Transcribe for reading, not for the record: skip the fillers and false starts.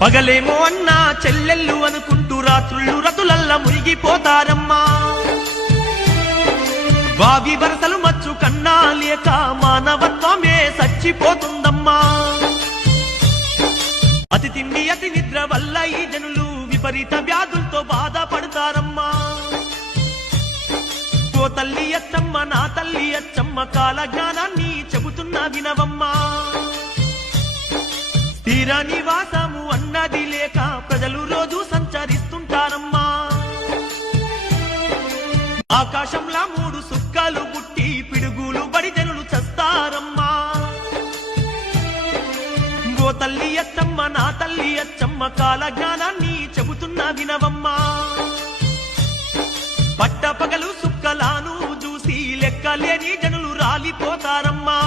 పగలేమో అన్నా చెల్లెళ్ళు అనుకుంటూ రాత్రుళ్ళు రతులల్ల మునిగిపోతారమ్మా. వావి వరసలు మచ్చు కన్నా లేక మానవత్వమే చచ్చిపోతుందమ్మా. అతి తిండి అతి నిద్ర వల్ల ఈ జనులు విపరీత వ్యాధులతో బాధపడతారమ్మా. ఓ తల్లి అచ్చమ్మ నా తల్లి అచ్చమ్మ కాల జ్ఞానాన్ని చెబుతున్నా వినవమ్మా. స్థిర నివాసము అన్నది లేక ప్రజలు రోజు సంచరిస్తుంటారమ్మా. ఆకాశంలా 3 సుక్కలు పుట్టి పిడుగులు బడి జనులు చస్తారమ్మా. ఓ తల్లి అచ్చమ్మ నా తల్లి అచ్చమ్మ కాల జ్ఞానాన్ని చెబుతున్నా వినవమ్మా. పట్ట పగలు సుక్కలాను చూసి లెక్కలేని జనులు రాలిపోతారమ్మా.